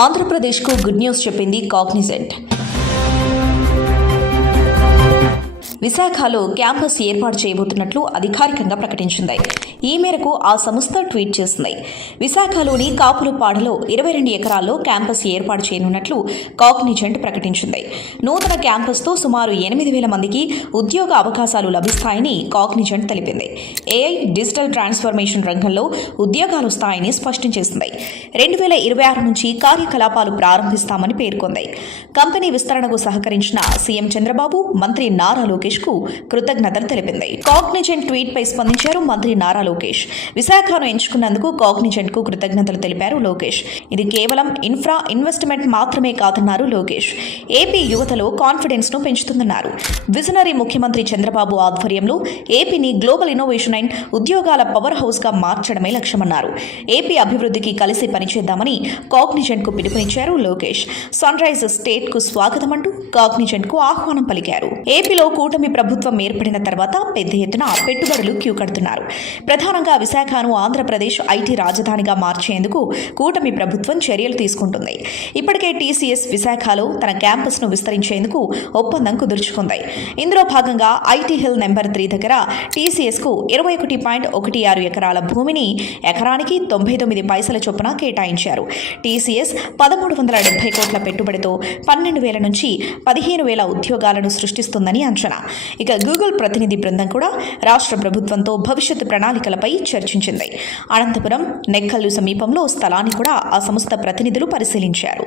ఆంధ్రప్రదేశ్కు good news చెప్పింది Cognizant. విశాఖలో క్యాంపస్ ఏర్పాటు చేయబోతున్నట్లు అధికారికంగా ప్రకటించింది. ఈ మేరకు ఆ సంస్థ ట్వీట్ చేసింది. విశాఖలోని కాపులపాడలో 22 ఎకరాల్లో క్యాంపస్ ఏర్పాటు చేయనున్నట్లు కాగ్నిజెంట్ ప్రకటించింది. నూతన క్యాంపస్తో సుమారు 8,000 మందికి ఉద్యోగ అవకాశాలు లభిస్తాయని కాగ్నిజెంట్ తెలిపింది. ఏఐ, డిజిటల్ ట్రాన్స్ఫర్మేషన్ రంగంలో ఉద్యోగాలు వస్తాయని స్పష్టం చేసింది. 2026 నుంచి కార్యకలాపాలు ప్రారంభిస్తామని పేర్కొంది. కంపెనీ విస్తరణకు సహకరించిన సీఎం చంద్రబాబు, మంత్రి నారా లోకేష్ కు కృతజ్ఞతలు తెలిపింది. కాగ్నిజెంట్ ట్వీట్ పై స్పందించారు మంత్రి నారా లోకేష్. విశాఖను ఎంచుకున్నందుకు కాగ్నిజెంట్ కు కృతజ్ఞతలు తెలిపారు లోకేష్. ఇది కేవలం ఇన్వెస్ట్మెంట్ మాత్రమే కాదన్నారు లోకేష్. ఏపీ యువతలో కాన్ఫిడెన్స్ ను పెంచుతుందన్నారు. విజనరీ ముఖ్యమంత్రి చంద్రబాబు ఆధ్వర్యంలో ఏపీని గ్లోబల్ ఇన్నోవేషన్ అండ్ ఉద్యోగాల పవర్ హౌస్ గా మార్చడమే లక్ష్యమన్నారు. ఏపీ అభివృద్ధికి కలిసి పనిచేద్దామని కాగ్నిజెంట్ కు పిలుపునిచ్చారు లోకేష్. సన్ రైజ్ స్టేట్ కు స్వాగతమంటూ కాగ్నిజెంట్ కు ఆహ్వానం పలికారు. ఏపీలో కూటమి ప్రభుత్వం ఏర్పడిన తర్వాత పెద్ద ఎత్తున పెట్టుబడులు క్యూ కడుతున్నారు. ప్రధానంగా విశాఖను ఆంధ్రప్రదేశ్ ఐటీ రాజధానిగా మార్చేందుకు కూటమి ప్రభుత్వం చర్యలు తీసుకుంటుంది. ఇప్పటికే టీసీఎస్ విశాఖలో తన క్యాంపస్ ను విస్తరించేందుకు ఒప్పందం కుదుర్చుకుంది. ఇందులో భాగంగా ఐటీ హిల్ నెంబర్ 3 దగ్గర టీసీఎస్ కు 21.16 ఎకరాల భూమిని ఎకరానికి 99 పైసల చొప్పున కేటాయించారు. టీసీఎస్ 1,370 కోట్ల పెట్టుబడితో 12,000 నుంచి 15,000 ఉద్యోగాలను సృష్టిస్తుందని అంచనా. ఇక గూగుల్ ప్రతినిధి బృందం కూడా రాష్ట్ర ప్రభుత్వంతో భవిష్యత్తు ప్రణాళికలపై చర్చించింది. అనంతపురం, నెక్కల్లు సమీపంలో స్థలాన్ని కూడా ఆ సంస్థ ప్రతినిధులు పరిశీలించారు.